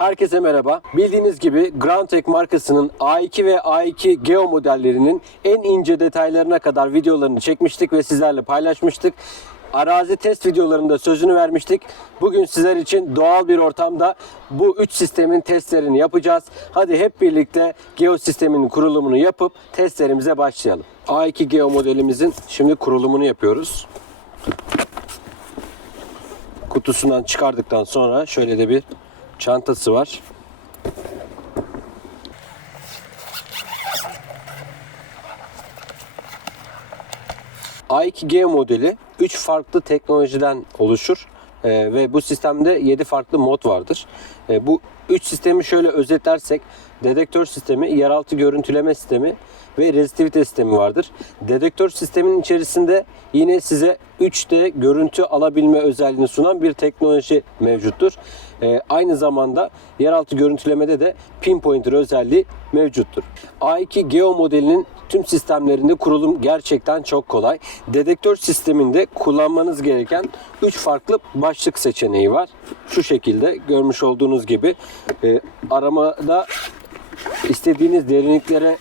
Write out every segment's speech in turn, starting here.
Herkese merhaba. Bildiğiniz gibi Groundtech markasının A2 ve A2 Geo modellerinin en ince detaylarına kadar videolarını çekmiştik ve sizlerle paylaşmıştık. Arazi test videolarında sözünü vermiştik. Bugün sizler için doğal bir ortamda bu üç sistemin testlerini yapacağız. Hadi hep birlikte Geo sisteminin kurulumunu yapıp testlerimize başlayalım. A2 Geo modelimizin şimdi kurulumunu yapıyoruz. Kutusundan çıkardıktan sonra şöyle de bir çantası var. A2G modeli 3 farklı teknolojiden oluşur. Ee, ve bu sistemde 7 farklı mod vardır. Ee, bu 3 sistemi şöyle özetlersek dedektör sistemi, yeraltı görüntüleme sistemi ve rezistivite sistemi vardır. Dedektör sisteminin içerisinde yine size 3D görüntü alabilme özelliğini sunan bir teknoloji mevcuttur. Ee, aynı zamanda yeraltı görüntülemede de pinpointer özelliği mevcuttur. A2 Geo modelinin tüm sistemlerinde kurulum gerçekten çok kolay. Dedektör sisteminde kullanmanız gereken 3 farklı başlık seçeneği var. Şu şekilde görmüş olduğunuz gibi e, aramada istediğiniz derinliklere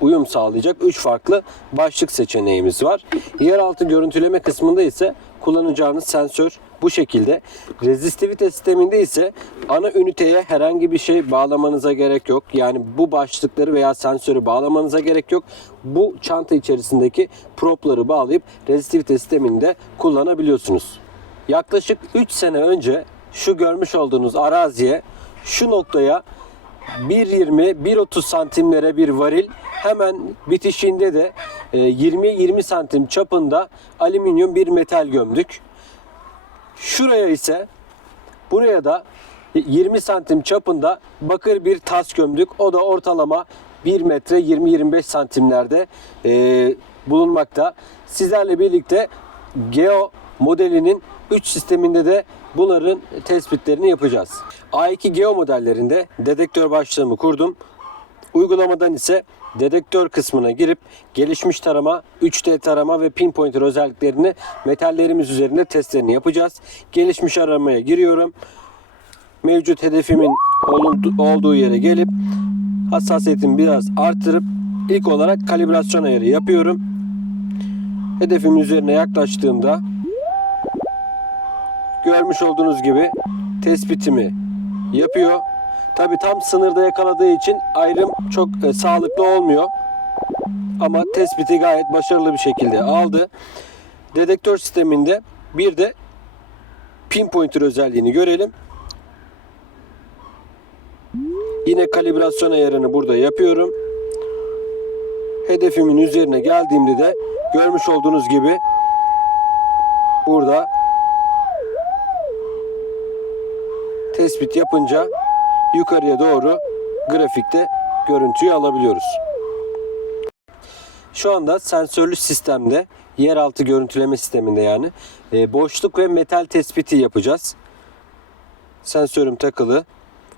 uyum sağlayacak 3 farklı başlık seçeneğimiz var. Yeraltı görüntüleme kısmında ise kullanacağınız sensör bu şekilde. Rezistivite sisteminde ise ana üniteye herhangi bir şey bağlamanıza gerek yok. Yani bu başlıkları veya sensörü bağlamanıza gerek yok. Bu çanta içerisindeki propları bağlayıp rezistivite sisteminde kullanabiliyorsunuz. Yaklaşık 3 sene önce şu görmüş olduğunuz araziye şu noktaya 1.20-1.30 santimlere bir varil hemen bitişinde de 20-20 santim çapında alüminyum bir metal gömdük. Şuraya ise buraya da 20 santim çapında bakır bir tas gömdük. O da ortalama 1 metre 20-25 santimlerde e, bulunmakta. Sizlerle birlikte Geo modelinin 3 sisteminde de bunların tespitlerini yapacağız. A2 Geo modellerinde dedektör başlığımı kurdum. Uygulamadan ise dedektör kısmına girip gelişmiş tarama, 3D tarama ve pinpointer özelliklerini metallerimiz üzerinde testlerini yapacağız. Gelişmiş aramaya giriyorum. Mevcut hedefimin olduğu yere gelip hassasiyetimi biraz arttırıp ilk olarak kalibrasyon ayarı yapıyorum. Hedefimin üzerine yaklaştığımda görmüş olduğunuz gibi tespitimi yapıyor. Tabi tam sınırda yakaladığı için ayrım çok e, sağlıklı olmuyor. Ama tespiti gayet başarılı bir şekilde aldı. Dedektör sisteminde bir de pinpointer özelliğini görelim. Yine kalibrasyon ayarını burada yapıyorum. Hedefimin üzerine geldiğimde de görmüş olduğunuz gibi burada tespit yapınca yukarıya doğru grafikte görüntüyü alabiliyoruz. Şu anda sensörlü sistemde yeraltı görüntüleme sisteminde yani e, boşluk ve metal tespiti yapacağız. Sensörüm takılı.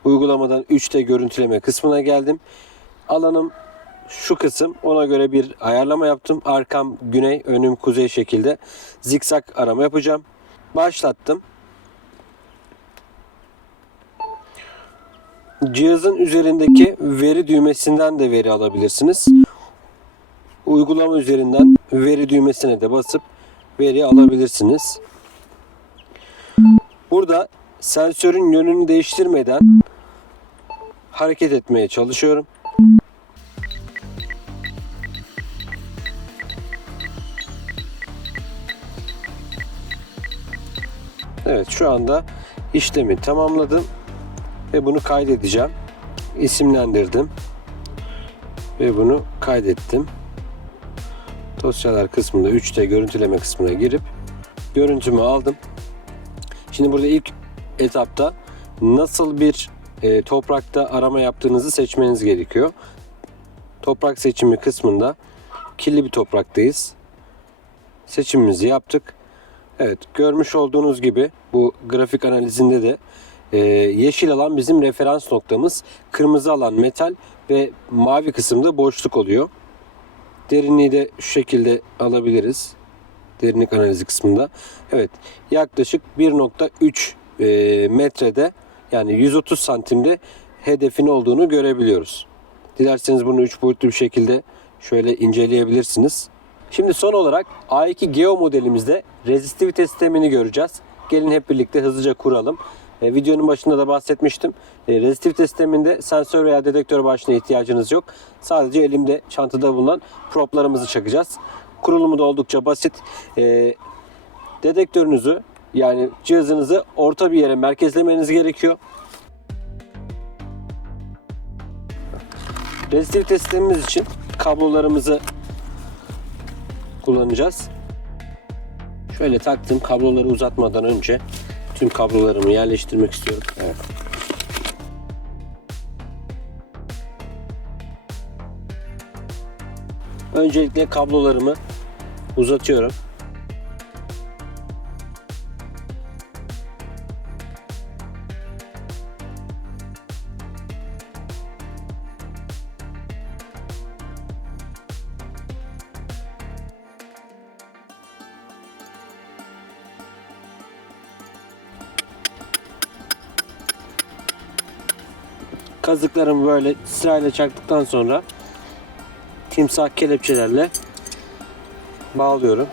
Uygulamadan 3D görüntüleme kısmına geldim. Alanım şu kısım ona göre bir ayarlama yaptım. Arkam güney, önüm kuzey şekilde zikzak arama yapacağım. Başlattım. Cihazın üzerindeki veri düğmesinden de veri alabilirsiniz. Uygulama üzerinden veri düğmesine de basıp veri alabilirsiniz. Burada sensörün yönünü değiştirmeden hareket etmeye çalışıyorum. Evet şu anda işlemi tamamladım ve bunu kaydedeceğim. İsimlendirdim ve bunu kaydettim. Dosyalar kısmında 3D görüntüleme kısmına girip görüntümü aldım. Şimdi burada ilk etapta nasıl bir e, toprakta arama yaptığınızı seçmeniz gerekiyor. Toprak seçimi kısmında kirli bir topraktayız. Seçimimizi yaptık. Evet görmüş olduğunuz gibi bu grafik analizinde de e, yeşil alan bizim referans noktamız. Kırmızı alan metal ve mavi kısımda boşluk oluyor. Derinliği de şu şekilde alabiliriz. Derinlik analizi kısmında. Evet yaklaşık 1.3 e, metrede yani 130 santimde hedefin olduğunu görebiliyoruz. Dilerseniz bunu 3 boyutlu bir şekilde şöyle inceleyebilirsiniz. Şimdi son olarak A2 Geo modelimizde rezistivite sistemini göreceğiz. Gelin hep birlikte hızlıca kuralım. E, videonun başında da bahsetmiştim. E, rezistivite sisteminde sensör veya dedektör başına ihtiyacınız yok. Sadece elimde çantada bulunan proplarımızı çakacağız. Kurulumu da oldukça basit. E, dedektörünüzü yani cihazınızı orta bir yere merkezlemeniz gerekiyor. Rezistivite sistemimiz için kablolarımızı kullanacağız. Şöyle taktım kabloları uzatmadan önce tüm kablolarımı yerleştirmek istiyorum. Evet. Öncelikle kablolarımı uzatıyorum. Kazıklarımı böyle sırayla çaktıktan sonra timsah kelepçelerle bağlıyorum.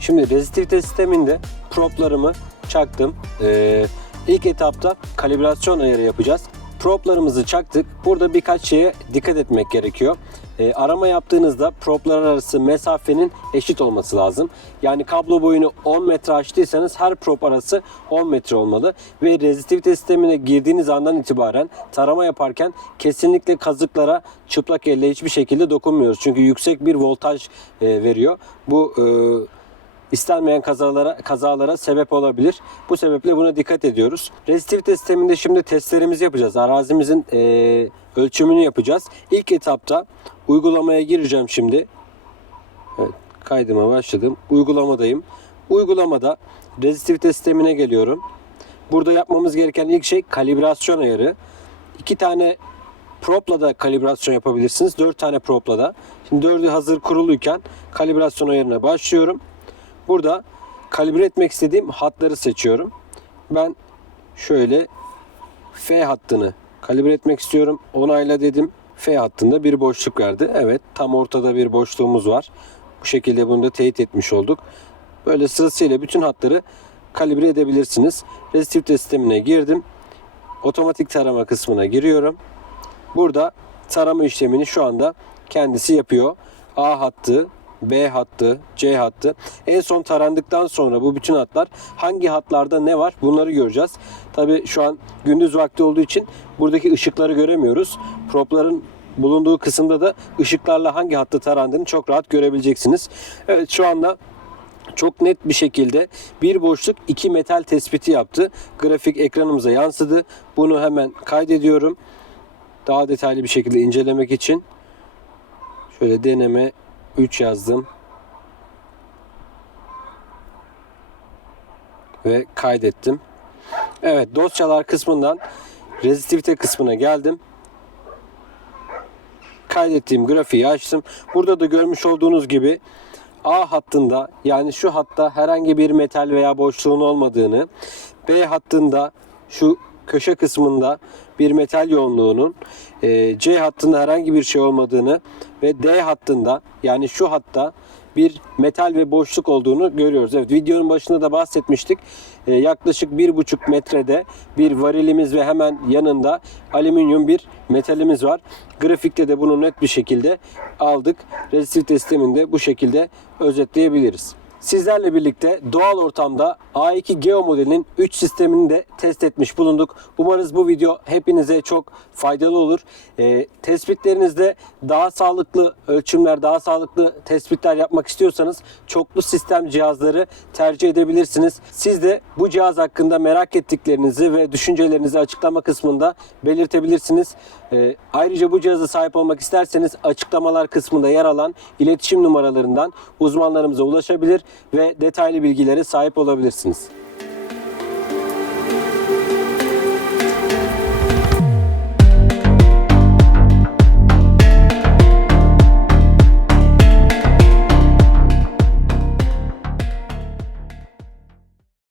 Şimdi rezistivite sisteminde proplarımı çaktım. Ee, ilk etapta kalibrasyon ayarı yapacağız. Proplarımızı çaktık. Burada birkaç şeye dikkat etmek gerekiyor. Ee, arama yaptığınızda proplar arası mesafenin eşit olması lazım. Yani kablo boyunu 10 metre açtıysanız her prop arası 10 metre olmalı. Ve rezistivite sistemine girdiğiniz andan itibaren tarama yaparken kesinlikle kazıklara çıplak elle hiçbir şekilde dokunmuyoruz. Çünkü yüksek bir voltaj e, veriyor. Bu e, istenmeyen kazalara kazalara sebep olabilir. Bu sebeple buna dikkat ediyoruz. Rezistivite sisteminde şimdi testlerimizi yapacağız. Arazimizin e, ölçümünü yapacağız. İlk etapta uygulamaya gireceğim şimdi. Evet, kaydıma başladım. Uygulamadayım. Uygulamada rezistivite sistemine geliyorum. Burada yapmamız gereken ilk şey kalibrasyon ayarı. İki tane propla da kalibrasyon yapabilirsiniz. Dört tane propla da. Şimdi dördü hazır kuruluyken kalibrasyon ayarına başlıyorum. Burada kalibre etmek istediğim hatları seçiyorum. Ben şöyle F hattını kalibre etmek istiyorum. Onayla dedim. F hattında bir boşluk verdi. Evet tam ortada bir boşluğumuz var. Bu şekilde bunu da teyit etmiş olduk. Böyle sırasıyla bütün hatları kalibre edebilirsiniz. Resistivite sistemine girdim. Otomatik tarama kısmına giriyorum. Burada tarama işlemini şu anda kendisi yapıyor. A hattı, B hattı, C hattı. En son tarandıktan sonra bu bütün hatlar hangi hatlarda ne var bunları göreceğiz. Tabi şu an gündüz vakti olduğu için buradaki ışıkları göremiyoruz. Propların bulunduğu kısımda da ışıklarla hangi hattı tarandığını çok rahat görebileceksiniz. Evet şu anda çok net bir şekilde bir boşluk iki metal tespiti yaptı. Grafik ekranımıza yansıdı. Bunu hemen kaydediyorum. Daha detaylı bir şekilde incelemek için şöyle deneme 3 yazdım. Ve kaydettim. Evet dosyalar kısmından rezistivite kısmına geldim. Kaydettiğim grafiği açtım. Burada da görmüş olduğunuz gibi A hattında yani şu hatta herhangi bir metal veya boşluğun olmadığını, B hattında şu köşe kısmında bir metal yoğunluğunun, e, C hattında herhangi bir şey olmadığını ve D hattında yani şu hatta bir metal ve boşluk olduğunu görüyoruz. Evet videonun başında da bahsetmiştik. E, yaklaşık 1,5 metrede bir varilimiz ve hemen yanında alüminyum bir metalimiz var. Grafikte de bunu net bir şekilde aldık. Resistivite sisteminde bu şekilde özetleyebiliriz. Sizlerle birlikte doğal ortamda A2 Geo modelinin 3 sistemini de test etmiş bulunduk. Umarız bu video hepinize çok faydalı olur. Ee, tespitlerinizde daha sağlıklı ölçümler, daha sağlıklı tespitler yapmak istiyorsanız çoklu sistem cihazları tercih edebilirsiniz. Siz de bu cihaz hakkında merak ettiklerinizi ve düşüncelerinizi açıklama kısmında belirtebilirsiniz. Ee, ayrıca bu cihaza sahip olmak isterseniz açıklamalar kısmında yer alan iletişim numaralarından uzmanlarımıza ulaşabilir ve detaylı bilgilere sahip olabilirsiniz. musunuz?